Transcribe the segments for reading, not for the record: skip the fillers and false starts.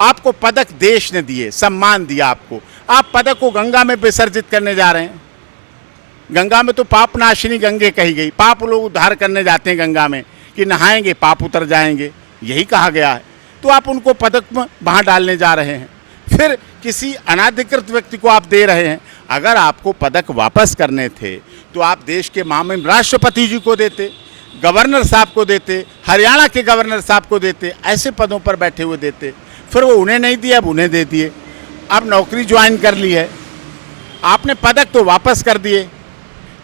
आपको पदक देश ने दिए, सम्मान दिया आपको, आप पदक को गंगा में विसर्जित करने जा रहे हैं। गंगा में तो पाप नाशिनी गंगे कही गई, पाप लोग उद्धार करने जाते हैं गंगा में कि नहाएंगे पाप उतर जाएंगे, यही कहा गया है। तो आप उनको पदक में वहाँ डालने जा रहे हैं, फिर किसी अनाधिकृत व्यक्ति को आप दे रहे हैं। अगर आपको पदक वापस करने थे तो आप देश के महामहिम राष्ट्रपति जी को देते, गवर्नर साहब को देते, हरियाणा के गवर्नर साहब को देते, ऐसे पदों पर बैठे हुए देते। फिर वो उन्हें नहीं दिए, अब उन्हें दे दिए। अब नौकरी ज्वाइन कर ली है आपने, पदक तो वापस कर दिए,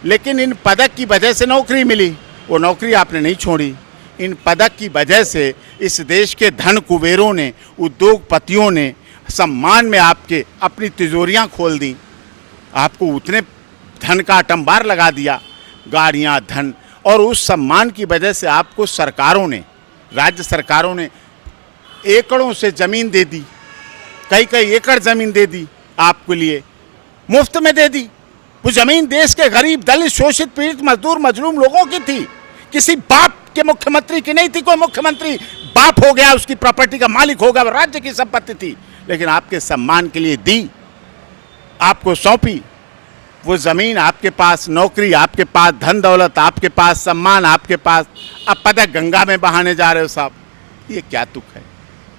लेकिन इन पदक की वजह से नौकरी मिली, वो नौकरी आपने नहीं छोड़ी। इन पदक की वजह से इस देश के धन कुबेरों ने, उद्योगपतियों ने सम्मान में आपके अपनी तिजोरियां खोल दी, आपको उतने धन का अटंबार लगा दिया, गाड़ियां, धन, और उस सम्मान की वजह से आपको सरकारों ने, राज्य सरकारों ने एकड़ों से ज़मीन दे दी, कई कई एकड़ ज़मीन दे दी, आपके लिए मुफ्त में दे दी। वो ज़मीन देश के गरीब, दलित, शोषित, पीड़ित, मजदूर, मजलूम लोगों की थी, किसी बाप के मुख्यमंत्री की नहीं थी। कोई मुख्यमंत्री बाप हो गया, उसकी प्रॉपर्टी का मालिक हो गया, वो राज्य की संपत्ति थी, लेकिन आपके सम्मान के लिए दी, आपको सौंपी वो ज़मीन, आपके पास नौकरी, आपके पास धन दौलत, आपके पास सम्मान, आपके पास, अब पदक गंगा में बहाने जा रहे हो साहब, ये क्या तुक है।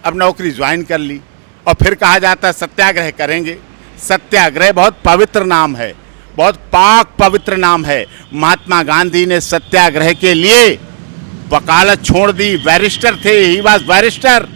अब नौकरी ज्वाइन कर ली और फिर कहा जाता है सत्याग्रह करेंगे। सत्याग्रह बहुत पवित्र नाम है, बहुत पाक पवित्र नाम है। महात्मा गांधी ने सत्याग्रह के लिए वकालत छोड़ दी, बैरिस्टर थे, he was barrister.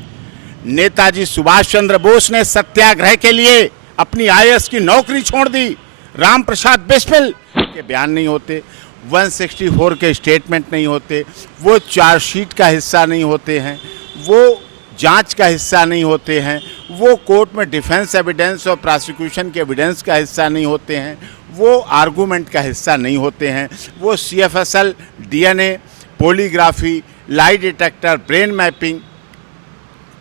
Netaji Subhash Chandra Bose ने सत्याग्रह के लिए अपनी आईएएस की नौकरी छोड़ दी। राम प्रसाद बिस्मिल के बयान नहीं होते, 164 के स्टेटमेंट नहीं होते, वो चार्जशीट का हिस्सा नहीं होते हैं, वो जांच का हिस्सा नहीं होते हैं, वो कोर्ट में डिफेंस एविडेंस और प्रोसिक्यूशन के एविडेंस का हिस्सा नहीं होते हैं, वो आर्गूमेंट का हिस्सा नहीं होते हैं, वो CFSL, DNA, polygraphy, lie detector, brain mapping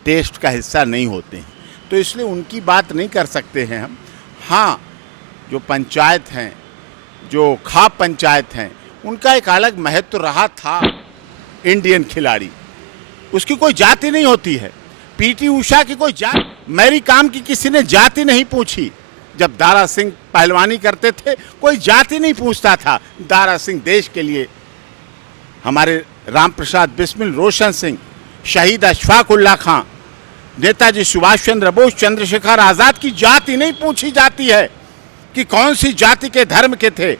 test का हिस्सा नहीं होते हैं। तो इसलिए उनकी बात नहीं कर सकते हैं हम। हाँ, जो पंचायत हैं, जो खाप पंचायत हैं, उनका एक अलग महत्व रहा था। इंडियन खिलाड़ी, उसकी कोई जाति नहीं होती है। PT उषा की कोई जाति, मैरी कॉम की किसी ने जाति नहीं पूछी। जब दारा सिंह पहलवानी करते थे कोई जाति नहीं पूछता था। दारा सिंह देश के लिए, हमारे राम प्रसाद बिस्मिल, रोशन सिंह, शहीद अशफाक उल्लाह खां, नेताजी सुभाष चंद्र बोस, चंद्रशेखर आज़ाद की जाति नहीं पूछी जाती है कि कौन सी जाति के धर्म के थे।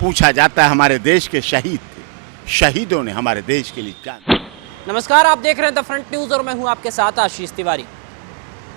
पूछा जाता है हमारे देश के शहीद थे, शहीदों ने हमारे देश के लिए जान। नमस्कार, आप देख रहे हैं द फ्रंट न्यूज़ और मैं हूं आपके साथ आशीष तिवारी।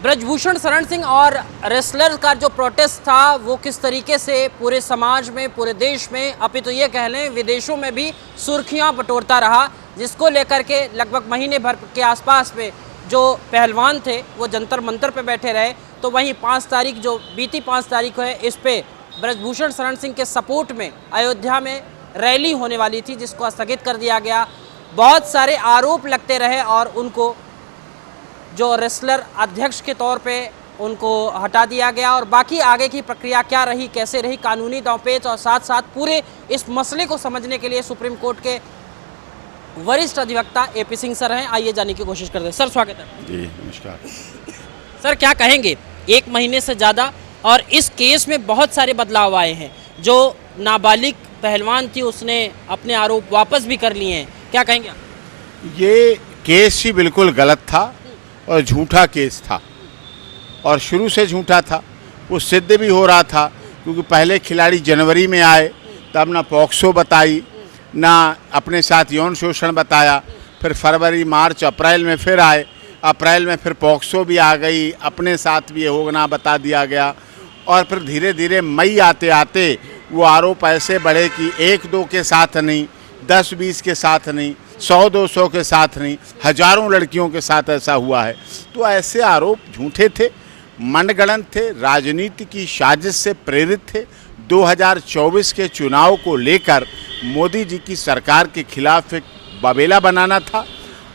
ब्रजभूषण शरण सिंह और रेसलर का जो प्रोटेस्ट था वो किस तरीके से पूरे समाज में, पूरे देश में, अभी तो ये कह लें विदेशों में भी सुर्खियां बटोरता रहा, जिसको लेकर के लगभग महीने भर के आसपास में जो पहलवान थे वो जंतर मंतर पे बैठे रहे। तो वहीं 5 तारीख, जो बीती 5 तारीख है, इस पे ब्रजभूषण शरण सिंह के सपोर्ट में अयोध्या में रैली होने वाली थी, जिसको स्थगित कर दिया गया। बहुत सारे आरोप लगते रहे और उनको जो रेसलर अध्यक्ष के तौर पे उनको हटा दिया गया। और बाकी आगे की प्रक्रिया क्या रही, कैसे रही, कानूनी दांवपेच और साथ साथ पूरे इस मसले को समझने के लिए सुप्रीम कोर्ट के वरिष्ठ अधिवक्ता AP सिंह सर हैं। आइए जानने की कोशिश करते हैं। सर, स्वागत है। जी नमस्कार। सर, क्या कहेंगे, 1 महीने से ज़्यादा और इस केस में बहुत सारे बदलाव आए हैं। जो नाबालिग पहलवान थी उसने अपने आरोप वापस भी कर लिए हैं, क्या कहेंगे आप? ये केस ही बिल्कुल गलत था और झूठा केस था, और शुरू से झूठा था। वो सिद्ध भी हो रहा था, क्योंकि पहले खिलाड़ी जनवरी में आए, तब ना पॉक्सो बताई, ना अपने साथ यौन शोषण बताया। फिर फरवरी, मार्च, अप्रैल में फिर आए, अप्रैल में फिर पॉक्सो भी आ गई, अपने साथ भी होना बता दिया गया। और फिर धीरे धीरे मई आते आते वो आरोप ऐसे बढ़े कि 1-2 के साथ नहीं, 10-20 के साथ नहीं, 100-200 के साथ नहीं, हजारों लड़कियों के साथ ऐसा हुआ है। तो ऐसे आरोप झूठे थे, मनगढ़ंत थे, राजनीति की साजिश से प्रेरित थे। 2024 के चुनाव को लेकर मोदी जी की सरकार के खिलाफ एक बबेला बनाना था,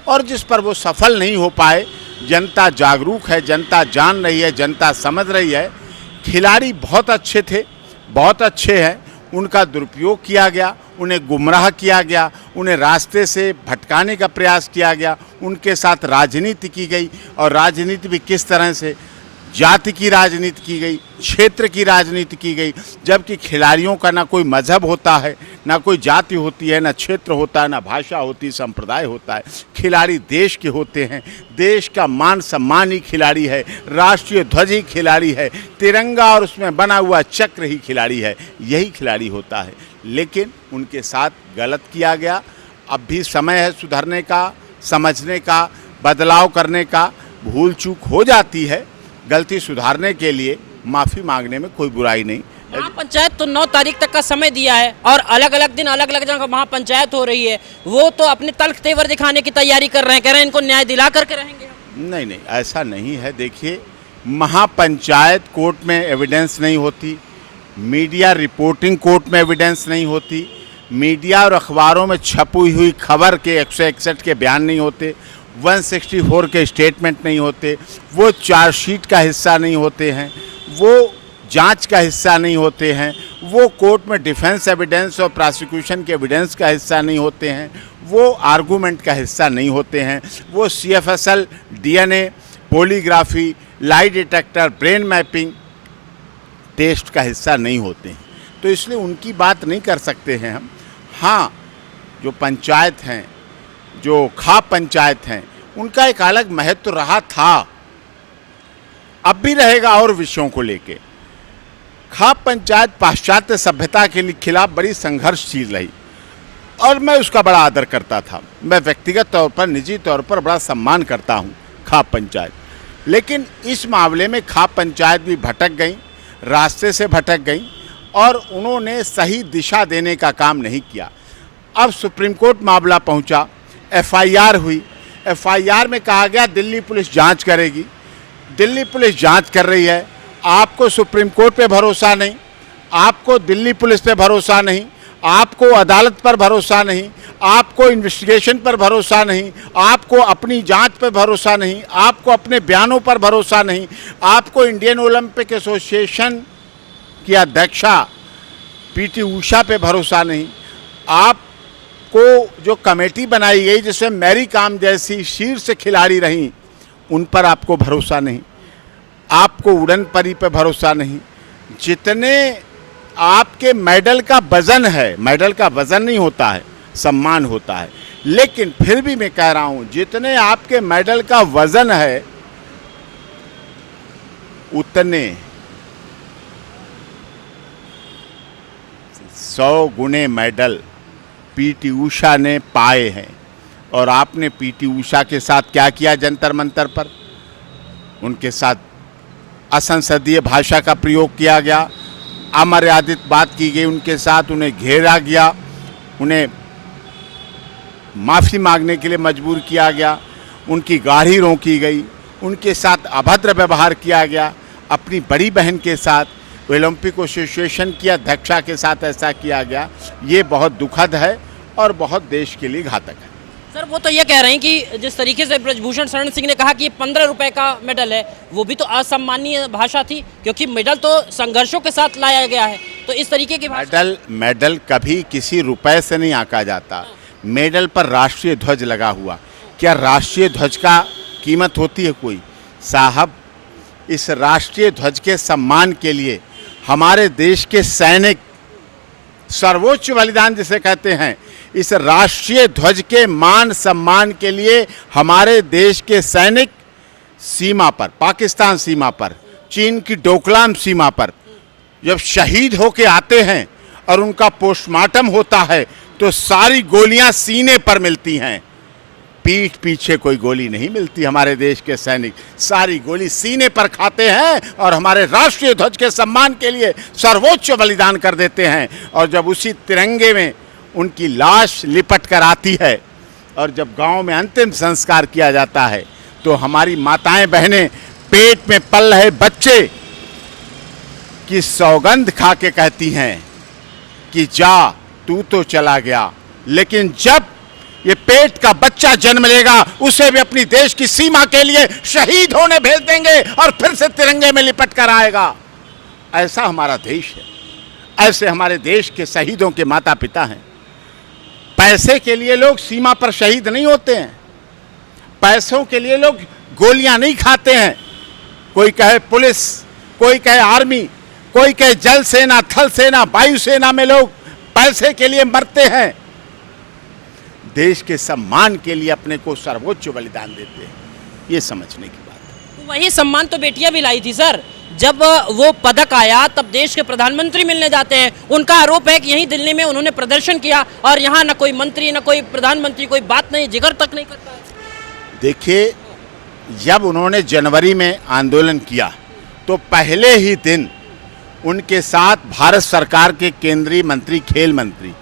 और जिस पर वो सफल नहीं हो पाए। जनता जागरूक है, जनता जान रही है, जनता समझ रही है। खिलाड़ी बहुत अच्छे थे, बहुत अच्छे हैं, उनका दुरुपयोग किया गया, उन्हें गुमराह किया गया, उन्हें रास्ते से भटकाने का प्रयास किया गया, उनके साथ राजनीति की गई। और राजनीति भी किस तरह से, जाति की राजनीति की गई, क्षेत्र की राजनीति की गई, जबकि खिलाड़ियों का ना कोई मजहब होता है, ना कोई जाति होती है, ना क्षेत्र होता है, ना भाषा होती, संप्रदाय होता है। खिलाड़ी देश के होते हैं, देश का मान सम्मान ही खिलाड़ी है, राष्ट्रीय ध्वज ही खिलाड़ी है, तिरंगा और उसमें बना हुआ चक्र ही खिलाड़ी है, यही खिलाड़ी होता है। लेकिन उनके साथ गलत किया गया। अब भी समय है सुधरने का, समझने का, बदलाव करने का। भूल चूक हो जाती है, गलती सुधारने के लिए माफ़ी मांगने में कोई बुराई नहीं। महापंचायत तो 9 तारीख तक का समय दिया है और अलग अलग दिन अलग अलग जगह महापंचायत हो रही है, वो तो अपने तल्ख तेवर दिखाने की तैयारी कर रहे हैं, कह रहे हैं इनको न्याय दिला करके रहेंगे हम। नहीं नहीं, ऐसा नहीं है। देखिए, महापंचायत कोर्ट में एविडेंस नहीं होती, मीडिया रिपोर्टिंग कोर्ट में एविडेंस नहीं होती, मीडिया और अखबारों में छपी हुई खबर के 161 के बयान नहीं होते, 164 के स्टेटमेंट नहीं होते, वो चार्जशीट का हिस्सा नहीं होते हैं, वो जांच का हिस्सा नहीं होते हैं, वो कोर्ट में डिफेंस एविडेंस और प्रोसिक्यूशन के एविडेंस का हिस्सा नहीं होते हैं, वो आर्गूमेंट का हिस्सा नहीं होते हैं, वो CFSL, DNA, polygraphy, lie detector, brain mapping test का हिस्सा नहीं होते हैं। तो इसलिए उनकी बात नहीं कर सकते हैं हम। हाँ, जो पंचायत हैं, जो खाप पंचायत हैं, उनका एक अलग महत्व रहा था, अब भी रहेगा। और विषयों को लेके खाप पंचायत पाश्चात्य सभ्यता के खिलाफ बड़ी संघर्षशील रही और मैं उसका बड़ा आदर करता था। मैं व्यक्तिगत तौर पर, निजी तौर पर बड़ा सम्मान करता हूँ खाप पंचायत। लेकिन इस मामले में खाप पंचायत भी भटक गई, रास्ते से भटक गई और उन्होंने सही दिशा देने का काम नहीं किया। अब सुप्रीम कोर्ट मामला पहुंचा, FIR हुई, FIR में कहा गया दिल्ली पुलिस जांच करेगी। दिल्ली पुलिस जांच कर रही है, आपको सुप्रीम कोर्ट पे भरोसा नहीं, आपको दिल्ली पुलिस पे भरोसा नहीं, आपको अदालत पर भरोसा नहीं, आपको इन्वेस्टिगेशन पर भरोसा नहीं, आपको अपनी जांच पर भरोसा नहीं, आपको अपने बयानों पर भरोसा नहीं, आपको इंडियन ओलंपिक एसोसिएशन की अध्यक्षा PT उषा पे भरोसा नहीं, आपको जो कमेटी बनाई गई जिसमें मैरी कॉम जैसी शीर्ष खिलाड़ी रहीं उन पर आपको भरोसा नहीं, आपको उड़न परी पे भरोसा नहीं। जितने आपके मेडल का वजन है, मेडल का वजन नहीं होता है, सम्मान होता है, लेकिन फिर भी मैं कह रहा हूं जितने आपके मेडल का वजन है उतने 100 गुने मेडल PT उषा ने पाए हैं। और आपने PT उषा के साथ क्या किया जंतर मंतर पर? उनके साथ असंसदीय भाषा का प्रयोग किया गया, अमर्यादित बात की गई उनके साथ, उन्हें घेरा गया, उन्हें माफ़ी मांगने के लिए मजबूर किया गया, उनकी गाड़ी रोकी गई, उनके साथ अभद्र व्यवहार किया गया। अपनी बड़ी बहन के साथ, ओलंपिक एसोसिएशन की अध्यक्षा के साथ ऐसा किया गया। ये बहुत दुखद है और बहुत देश के लिए घातक है। सर, वो तो ये कह रहे हैं कि जिस तरीके से ब्रजभूषण शरण सिंह ने कहा कि ये 15 रुपए का मेडल है, वो भी तो असम्मानीय भाषा थी, क्योंकि मेडल तो संघर्षों के साथ लाया गया है। तो इस तरीके की मेडल कभी किसी रुपए से नहीं आंका जाता। मेडल पर राष्ट्रीय ध्वज लगा हुआ, क्या राष्ट्रीय ध्वज का कीमत होती है कोई? साहब, इस राष्ट्रीय ध्वज के सम्मान के लिए हमारे देश के सैनिक सर्वोच्च बलिदान जिसे कहते हैं, इस राष्ट्रीय ध्वज के मान सम्मान के लिए हमारे देश के सैनिक सीमा पर, पाकिस्तान सीमा पर, चीन की डोकलाम सीमा पर जब शहीद होके आते हैं और उनका पोस्टमार्टम होता है तो सारी गोलियां सीने पर मिलती हैं, पीठ पीछे कोई गोली नहीं मिलती। हमारे देश के सैनिक सारी गोली सीने पर खाते हैं और हमारे राष्ट्रीय ध्वज के सम्मान के लिए सर्वोच्च बलिदान कर देते हैं। और जब उसी तिरंगे में उनकी लाश लिपट कर आती है और जब गांव में अंतिम संस्कार किया जाता है तो हमारी माताएं बहनें पेट में पल रहे बच्चे की सौगंध खा के कहती हैं कि जा तू तो चला गया, लेकिन जब ये पेट का बच्चा जन्म लेगा उसे भी अपनी देश की सीमा के लिए शहीद होने भेज देंगे और फिर से तिरंगे में लिपट कर आएगा। ऐसा हमारा देश है, ऐसे हमारे देश के शहीदों के माता पिता हैं। पैसे के लिए लोग सीमा पर शहीद नहीं होते हैं, पैसों के लिए लोग गोलियां नहीं खाते हैं। कोई कहे पुलिस, कोई कहे आर्मी, कोई कहे जल सेना, थल सेना, वायु सेना में लोग पैसे के लिए मरते हैं, देश के सम्मान के लिए अपने को सर्वोच्च बलिदान देते हैं। ये समझने की बात है। वही सम्मान तो बेटियां भी लाई थी सर। जब वो पदक आया तब देश के प्रधानमंत्री मिलने जाते हैं, उनका आरोप है कि यहीं दिल्ली में उन्होंने प्रदर्शन किया और यहाँ ना कोई मंत्री ना कोई प्रधानमंत्री, कोई बात नहीं, जिक्र तक नहीं करता है। देखिए, जब उन्होंने जनवरी में आंदोलन किया तो पहले ही दिन उनके साथ भारत सरकार के केंद्रीय मंत्री, खेल मंत्री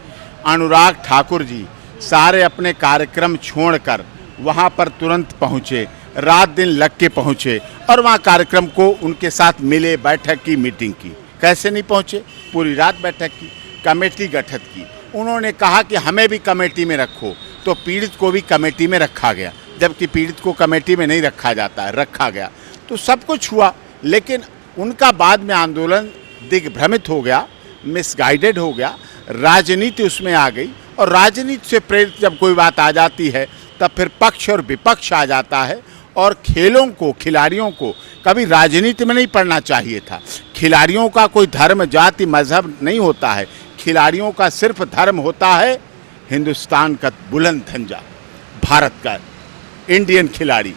अनुराग ठाकुर जी सारे अपने कार्यक्रम छोड़कर वहाँ पर तुरंत पहुँचे, रात दिन लग के पहुँचे और वहाँ कार्यक्रम को उनके साथ मिले, बैठक की, मीटिंग की। कैसे नहीं पहुँचे? पूरी रात बैठक की, कमेटी गठित की। उन्होंने कहा कि हमें भी कमेटी में रखो, तो पीड़ित को भी कमेटी में रखा गया, जबकि पीड़ित को कमेटी में नहीं रखा जाता है, रखा गया। तो सब कुछ हुआ, लेकिन उनका बाद में आंदोलन दिग्भ्रमित हो गया, मिसगाइडेड हो गया, राजनीति उसमें आ गई और राजनीति से प्रेरित जब कोई बात आ जाती है तब फिर पक्ष और विपक्ष आ जाता है। और खेलों को, खिलाड़ियों को कभी राजनीति में नहीं पढ़ना चाहिए था। खिलाड़ियों का कोई धर्म, जाति, मजहब नहीं होता है। खिलाड़ियों का सिर्फ धर्म होता है हिंदुस्तान का बुलंद झंडा, भारत का इंडियन खिलाड़ी,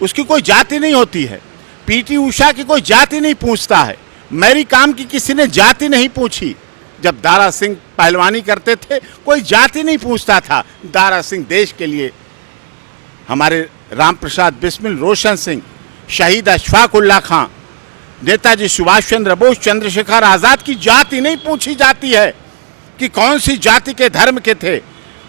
उसकी कोई जाति नहीं होती है। पीटी उषा की कोई जाति नहीं पूछता है, मैरी कॉम की किसी ने जाति नहीं पूछी। जब दारा सिंह पहलवानी करते थे कोई जाति नहीं पूछता था। दारा सिंह देश के लिए, हमारे राम प्रसाद बिस्मिल, रोशन सिंह, शहीद अशफाक उल्ला खां, नेताजी सुभाष चंद्र बोस, चंद्रशेखर आज़ाद की जाति नहीं पूछी जाती है कि कौन सी जाति के, धर्म के थे।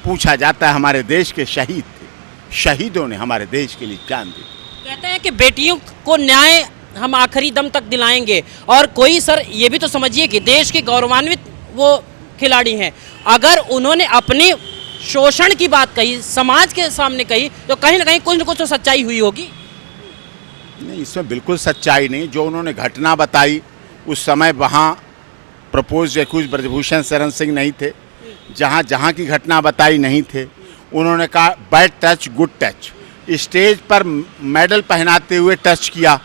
पूछा जाता है हमारे देश के शहीद थे, शहीदों ने हमारे देश के लिए जान दी। कहते हैं कि बेटियों को न्याय हम आखिरी दम तक दिलाएंगे। और कोई सर ये भी तो समझिए कि देश के गौरवान्वित वो खिलाड़ी हैं, अगर उन्होंने अपनी शोषण की बात कही, समाज के सामने कही, तो कहीं ना कहीं कुछ न कुछ तो सच्चाई हुई होगी। नहीं, इसमें बिल्कुल सच्चाई नहीं। जो उन्होंने घटना बताई उस समय वहाँ प्रपोज एक्यूज ब्रजभूषण शरण सिंह नहीं थे, जहाँ जहाँ की घटना बताई नहीं थे। उन्होंने कहा bad touch good touch, stage पर मेडल पहनाते हुए टच किया,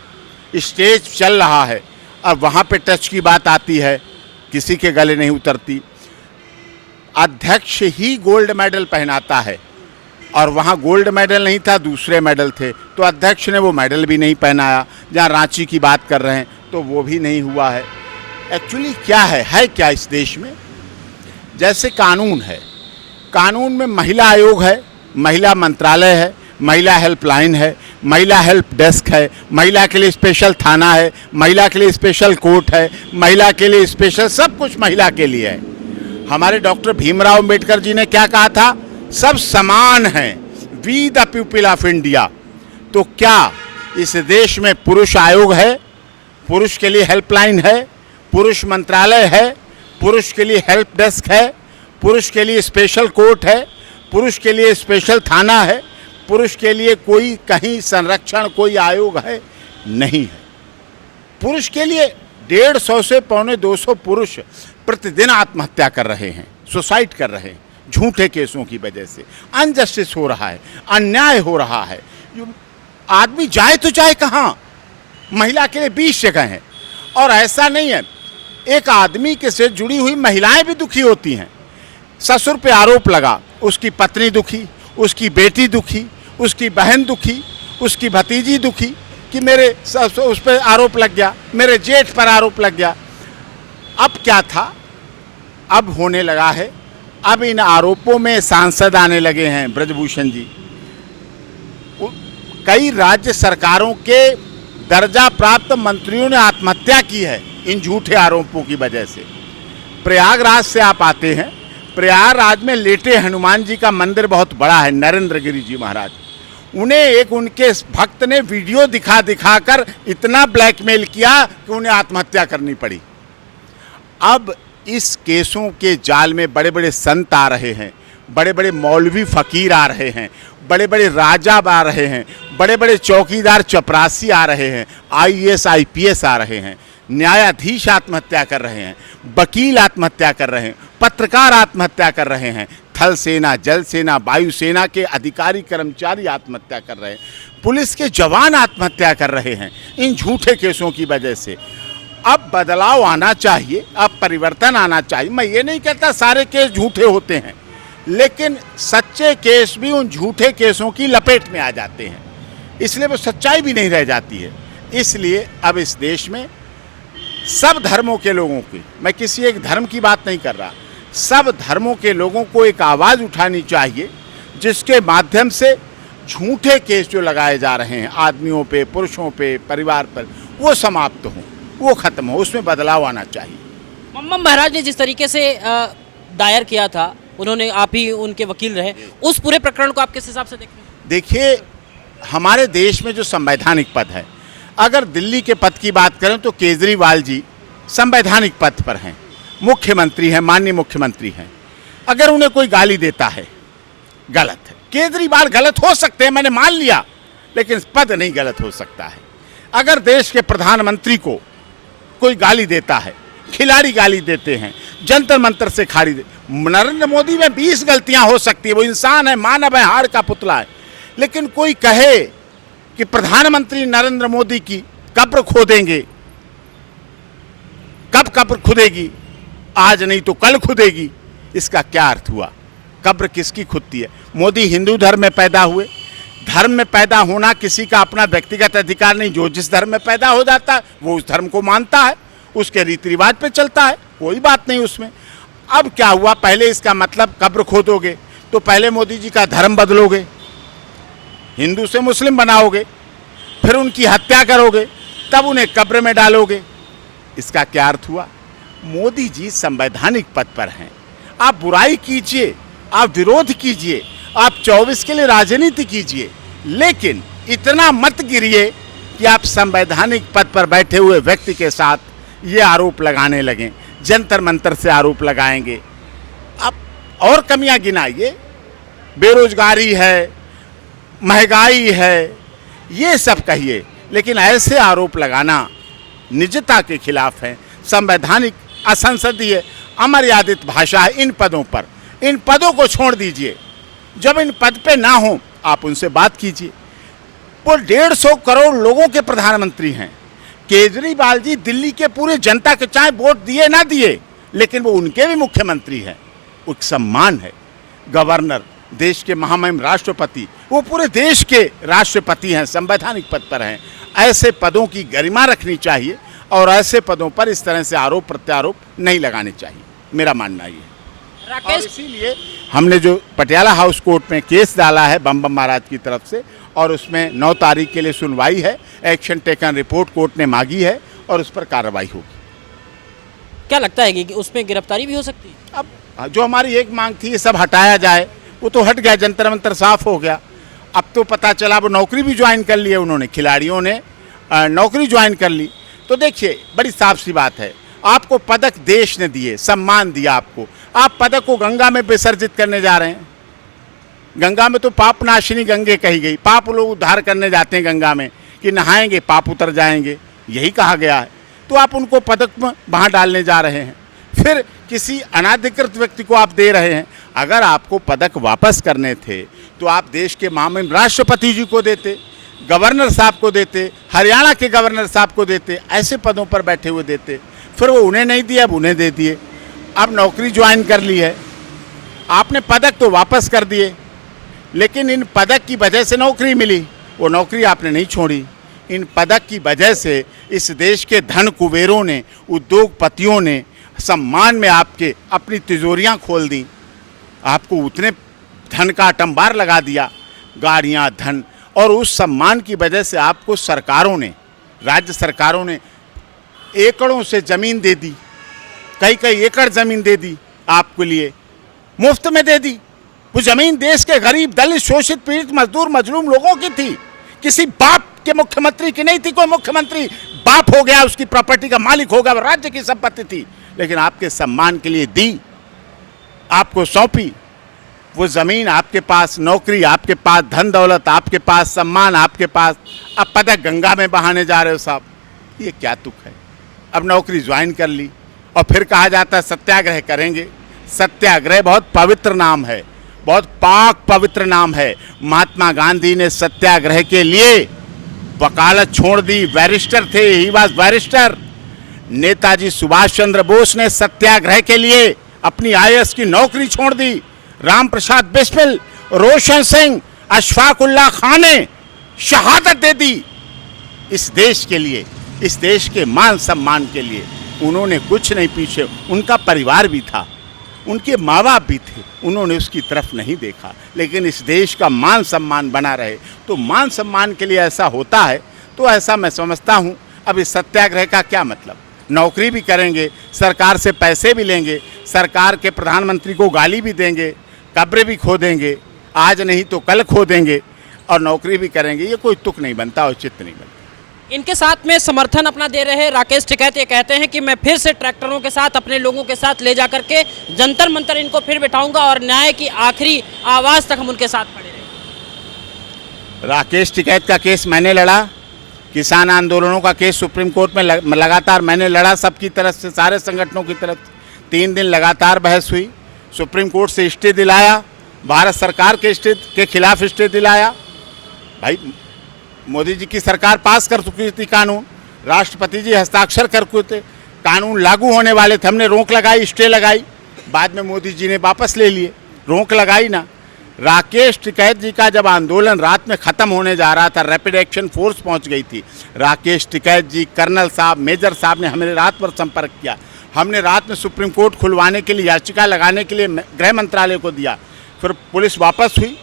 स्टेज चल रहा है और वहाँ पे टच की बात आती है, किसी के गले नहीं उतरती। अध्यक्ष ही गोल्ड मेडल पहनाता है और वहाँ गोल्ड मेडल नहीं था, दूसरे मेडल थे, तो अध्यक्ष ने वो मेडल भी नहीं पहनाया। जहाँ रांची की बात कर रहे हैं तो वो भी नहीं हुआ है। एक्चुअली क्या है क्या इस देश में? जैसे कानून है, कानून में महिला आयोग है, महिला मंत्रालय है, महिला हेल्पलाइन है, महिला हेल्प डेस्क है, महिला के लिए स्पेशल थाना है, महिला के लिए स्पेशल कोर्ट है, महिला के लिए स्पेशल, सब कुछ महिला के लिए है। हमारे डॉक्टर भीमराव अंबेडकर जी ने क्या कहा था? सब समान हैं, we the people of India. तो क्या इस देश में पुरुष आयोग है, पुरुष के लिए हेल्पलाइन है, पुरुष मंत्रालय है, पुरुष के लिए हेल्प डेस्क है, पुरुष के लिए स्पेशल कोर्ट है, पुरुष के लिए स्पेशल थाना है, पुरुष के लिए कोई कहीं संरक्षण, कोई आयोग है? नहीं है। पुरुष के लिए 150 से 250 पुरुष प्रतिदिन आत्महत्या कर रहे हैं, सुसाइड कर रहे हैं, झूठे केसों की वजह से। अनजस्टिस हो रहा है, अन्याय हो रहा है। आदमी जाए तो जाए कहाँ? महिला के लिए 20 जगह हैं। और ऐसा नहीं है, एक आदमी के से जुड़ी हुई महिलाएं भी दुखी होती हैं। ससुर पे आरोप लगा, उसकी पत्नी दुखी, उसकी बेटी दुखी, उसकी बहन दुखी, उसकी भतीजी दुखी कि मेरे उस पर आरोप लग गया, मेरे जेठ पर आरोप लग गया। अब क्या था, अब होने लगा है, अब इन आरोपों में सांसद आने लगे हैं। ब्रजभूषण जी, कई राज्य सरकारों के दर्जा प्राप्त मंत्रियों ने आत्महत्या की है इन झूठे आरोपों की वजह से। प्रयागराज से आप आते हैं, प्रयागराज में लेटे हनुमान जी का मंदिर बहुत बड़ा है, नरेंद्र गिरी जी महाराज। उन्हें एक उनके भक्त ने वीडियो दिखा कर इतना ब्लैकमेल किया कि उन्हें आत्महत्या करनी पड़ी। अब इस केसों के जाल में बड़े बड़े संत आ रहे हैं, बड़े बड़े मौलवी फकीर आ रहे हैं, बड़े बड़े राजा आ रहे हैं, बड़े बड़े चौकीदार चपरासी आ रहे हैं, IAS IPS आ रहे हैं, न्यायाधीश आत्महत्या कर रहे हैं, वकील आत्महत्या कर रहे हैं, पत्रकार आत्महत्या कर रहे हैं, थल सेना, जल सेना, वायु सेना के अधिकारी कर्मचारी आत्महत्या कर रहे हैं, पुलिस के जवान आत्महत्या कर रहे हैं इन झूठे केसों की वजह से। अब बदलाव आना चाहिए, अब परिवर्तन आना चाहिए। मैं ये नहीं कहता सारे केस झूठे होते हैं, लेकिन सच्चे केस भी उन झूठे केसों की लपेट में आ जाते हैं, इसलिए वो सच्चाई भी नहीं रह जाती है। इसलिए अब इस देश में सब धर्मों के लोगों की, मैं किसी एक धर्म की बात नहीं कर रहा, सब धर्मों के लोगों को एक आवाज़ उठानी चाहिए जिसके माध्यम से झूठे केस जो लगाए जा रहे हैं आदमियों पे, पुरुषों पे, परिवार पर, वो समाप्त हों, वो खत्म हो, उसमें बदलाव आना चाहिए। मम्मम महाराज ने जिस तरीके से दायर किया था, उन्होंने, आप ही उनके वकील रहे, उस पूरे प्रकरण को आप किस हिसाब से देख रहे हैं? देखिए, हमारे देश में जो संवैधानिक पद है, अगर दिल्ली के पद की बात करें तो केजरीवाल जी संवैधानिक पद पर हैं, मुख्यमंत्री हैं, माननीय मुख्यमंत्री हैं। अगर उन्हें कोई गाली देता है, गलत है। केजरीवाल गलत हो सकते हैं, मैंने मान लिया, लेकिन पद नहीं गलत हो सकता है। अगर देश के प्रधानमंत्री को कोई गाली देता है, खिलाड़ी गाली देते हैं, जंतर मंतर से खाड़ी दे, नरेंद्र मोदी में 20 गलतियां हो सकती है, वो इंसान है, मानव है, हाड़ का पुतला है, लेकिन कोई कहे कि प्रधानमंत्री नरेंद्र मोदी की कब्र खोदेंगे, कब कब्र खुदेगी? आज नहीं तो कल खुदेगी। इसका क्या अर्थ हुआ? कब्र किसकी खुदती है? मोदी हिंदू धर्म में पैदा हुए, धर्म में पैदा होना किसी का अपना व्यक्तिगत अधिकार नहीं, जो जिस धर्म में पैदा हो जाता है वो उस धर्म को मानता है, उसके रीति रिवाज पे चलता है, कोई बात नहीं उसमें। अब क्या हुआ? पहले इसका मतलब कब्र खोदोगे तो पहले मोदी जी का धर्म बदलोगे, हिंदू से मुस्लिम बनाओगे, फिर उनकी हत्या करोगे, तब उन्हें कब्र में डालोगे। इसका क्या अर्थ हुआ? मोदी जी संवैधानिक पद पर हैं, आप बुराई कीजिए, आप विरोध कीजिए, आप 24 के लिए राजनीति कीजिए, लेकिन इतना मत गिरिए कि आप संवैधानिक पद पर बैठे हुए व्यक्ति के साथ ये आरोप लगाने लगें, जंतर मंतर से आरोप लगाएंगे। अब और कमियां गिनाइए, बेरोजगारी है, महंगाई है, ये सब कहिए, लेकिन ऐसे आरोप लगाना निजता के खिलाफ है, संवैधानिक, असंसदीय, अमर्यादित भाषा है इन पदों पर। इन पदों को छोड़ दीजिए, जब इन पद पे ना हो आप उनसे बात कीजिए। वो 150 करोड़ लोगों के प्रधानमंत्री हैं। केजरीवाल जी दिल्ली के पूरे जनता के, चाहे वोट दिए ना दिए, लेकिन वो उनके भी मुख्यमंत्री हैं, एक सम्मान है। गवर्नर, देश के महामहिम राष्ट्रपति, वो पूरे देश के राष्ट्रपति हैं, संवैधानिक पद पर हैं। ऐसे पदों की गरिमा रखनी चाहिए और ऐसे पदों पर इस तरह से आरोप प्रत्यारोप नहीं लगाने चाहिए, मेरा मानना ये है। और इसीलिए हमने जो पटियाला हाउस कोर्ट में केस डाला है बम महाराज की तरफ से, और उसमें 9 तारीख के लिए सुनवाई है, एक्शन टेकन रिपोर्ट कोर्ट ने मांगी है और उस पर कार्रवाई होगी। क्या लगता है कि उसमें गिरफ्तारी भी हो सकती है? अब जो हमारी एक मांग थी, ये सब हटाया जाए, वो तो हट गया, जंतर मंतर साफ हो गया। अब तो पता चला वो नौकरी भी ज्वाइन कर ली है उन्होंने, खिलाड़ियों ने नौकरी ज्वाइन कर ली। तो देखिए, बड़ी साफ सी बात है, आपको पदक देश ने दिए, सम्मान दिया आपको, आप पदक को गंगा में विसर्जित करने जा रहे हैं। गंगा में तो पाप नाशिनी गंगे कही गई, पाप लोग उद्धार करने जाते हैं गंगा में कि नहाएंगे पाप उतर जाएंगे, यही कहा गया है। तो आप उनको पदक में वहाँ डालने जा रहे हैं, फिर किसी अनाधिकृत व्यक्ति को आप दे रहे हैं। अगर आपको पदक वापस करने थे तो आप देश के महामहिम राष्ट्रपति जी को देते, गवर्नर साहब को देते, हरियाणा के गवर्नर साहब को देते, ऐसे पदों पर बैठे हुए देते। फिर वो उन्हें नहीं दिया, अब उन्हें दे दिए। अब नौकरी ज्वाइन कर ली है, आपने पदक तो वापस कर दिए, लेकिन इन पदक की वजह से नौकरी मिली, वो नौकरी आपने नहीं छोड़ी। इन पदक की वजह से इस देश के धन कुबेरों ने, उद्योगपतियों ने सम्मान में आपके अपनी तिजोरियां खोल दी, आपको उतने धन का अटंबार लगा दिया, गाड़ियां, धन, और उस सम्मान की वजह से आपको सरकारों ने, राज्य सरकारों ने एकड़ों से ज़मीन दे दी, कई कई एकड़ ज़मीन दे दी आपके लिए, मुफ्त में दे दी। वो ज़मीन देश के गरीब, दलित, शोषित, पीड़ित, मजदूर, मजलूम लोगों की थी, किसी बाप के मुख्यमंत्री की नहीं थी। कोई मुख्यमंत्री बाप हो गया, उसकी प्रॉपर्टी का मालिक हो गया, वो राज्य की संपत्ति थी, लेकिन आपके सम्मान के लिए दी, आपको सौंपी। वो ज़मीन आपके पास, नौकरी आपके पास, धन दौलत आपके पास, सम्मान आपके पास, अब पदक गंगा में बहाने जा रहे हो साहब, ये क्या तुक है? अब नौकरी ज्वाइन कर ली और फिर कहा जाता है सत्याग्रह करेंगे, सत्याग्रह बहुत पवित्र नाम है, बहुत पाक पवित्र नाम है। महात्मा गांधी ने सत्याग्रह के लिए वकालत छोड़ दी, बैरिस्टर थे, he was barrister. Netaji Subhash Chandra Bose ने सत्याग्रह के लिए अपनी आईएएस की नौकरी छोड़ दी। राम प्रसाद बिस्मिल, रोशन सिंह, अशफाक उल्लाह खान ने शहादत दे दी इस देश के लिए, इस देश के मान सम्मान के लिए। उन्होंने कुछ नहीं पीछे, उनका परिवार भी था, उनके माँ बाप भी थे, उन्होंने उसकी तरफ नहीं देखा। लेकिन इस देश का मान सम्मान बना रहे, तो मान सम्मान के लिए ऐसा होता है, तो ऐसा मैं समझता हूँ। अब इस सत्याग्रह का क्या मतलब? नौकरी भी करेंगे, सरकार से पैसे भी लेंगे, सरकार के प्रधानमंत्री को गाली भी देंगे, कब्र भी खो देंगे, आज नहीं तो कल खो देंगे, और नौकरी भी करेंगे। ये कोई तुक नहीं बनता और चित्त नहीं बनता। इनके साथ में समर्थन अपना दे रहे राकेश टिकैत ये कहते हैं कि मैं फिर से ट्रैक्टरों के साथ अपने लोगों के साथ ले जा करके जंतर मंतर इनको फिर बिठाऊंगा और न्याय की आखिरी आवाज तक हम उनके साथ खड़े रहेंगे। राकेश टिकैत का केस मैंने लड़ा, किसान आंदोलनों का केस सुप्रीम कोर्ट में लगातार मैंने लड़ा, सबकी तरफ से, सारे संगठनों की तरफ से। 3 दिन लगातार बहस हुई, सुप्रीम कोर्ट से स्टे दिलाया, भारत सरकार के स्टे के खिलाफ स्टे दिलाया। भाई मोदी जी की सरकार पास कर चुकी थी कानून, राष्ट्रपति जी हस्ताक्षर कर चुके थे, कानून लागू होने वाले थे, हमने रोक लगाई, स्टे लगाई, बाद में मोदी जी ने वापस ले लिए, रोक लगाई ना। राकेश टिकैत जी का जब आंदोलन रात में ख़त्म होने जा रहा था, रैपिड एक्शन फोर्स पहुंच गई थी, राकेश टिकैत जी, कर्नल साहब, मेजर साहब ने हमें रात भर संपर्क किया। हमने रात में सुप्रीम कोर्ट खुलवाने के लिए याचिका लगाने के लिए गृह मंत्रालय को दिया। फिर पुलिस वापस हुई,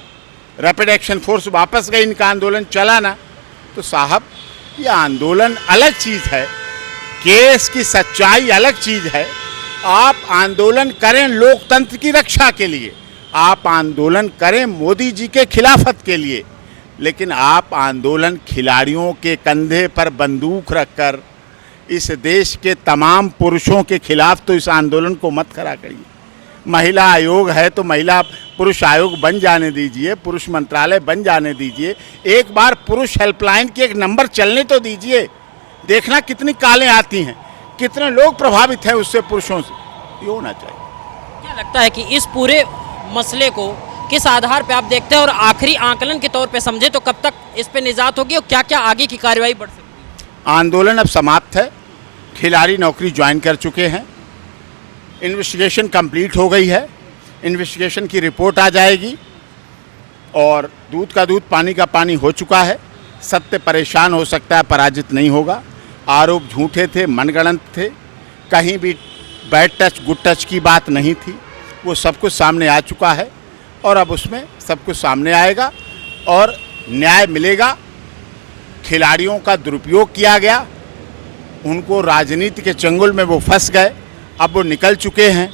रैपिड एक्शन फोर्स वापस गई, इनका आंदोलन चला ना। तो साहब, ये आंदोलन अलग चीज़ है, केस की सच्चाई अलग चीज़ है। आप आंदोलन करें लोकतंत्र की रक्षा के लिए, आप आंदोलन करें मोदी जी के खिलाफत के लिए, लेकिन आप आंदोलन खिलाड़ियों के कंधे पर बंदूक रखकर इस देश के तमाम पुरुषों के खिलाफ तो इस आंदोलन को मत खड़ा करिए। महिला आयोग है तो महिला पुरुष आयोग बन जाने दीजिए, पुरुष मंत्रालय बन जाने दीजिए, एक बार पुरुष हेल्पलाइन की एक नंबर चलने तो दीजिए। देखना कितनी कालें आती हैं, कितने लोग प्रभावित हैं उससे, पुरुषों से। ये होना चाहिए। क्या लगता है कि इस पूरे मसले को किस आधार पे आप देखते हैं और आखिरी आकलन के तौर पे समझे तो कब तक इस पे निजात होगी और क्या क्या आगे की कार्रवाई बढ़ सकती है? आंदोलन अब समाप्त है, खिलाड़ी नौकरी ज्वाइन कर चुके हैं, इन्वेस्टिगेशन कंप्लीट हो गई है, इन्वेस्टिगेशन की रिपोर्ट आ जाएगी और दूध का दूध पानी का पानी हो चुका है। सत्य परेशान हो सकता है, पराजित नहीं होगा। आरोप झूठे थे, मनगढ़ंत थे, कहीं भी बैड टच गुड टच की बात नहीं थी, वो सब कुछ सामने आ चुका है और अब उसमें सब कुछ सामने आएगा और न्याय मिलेगा। खिलाड़ियों का दुरुपयोग किया गया, उनको राजनीति के चंगुल में वो फंस गए, अब वो निकल चुके हैं।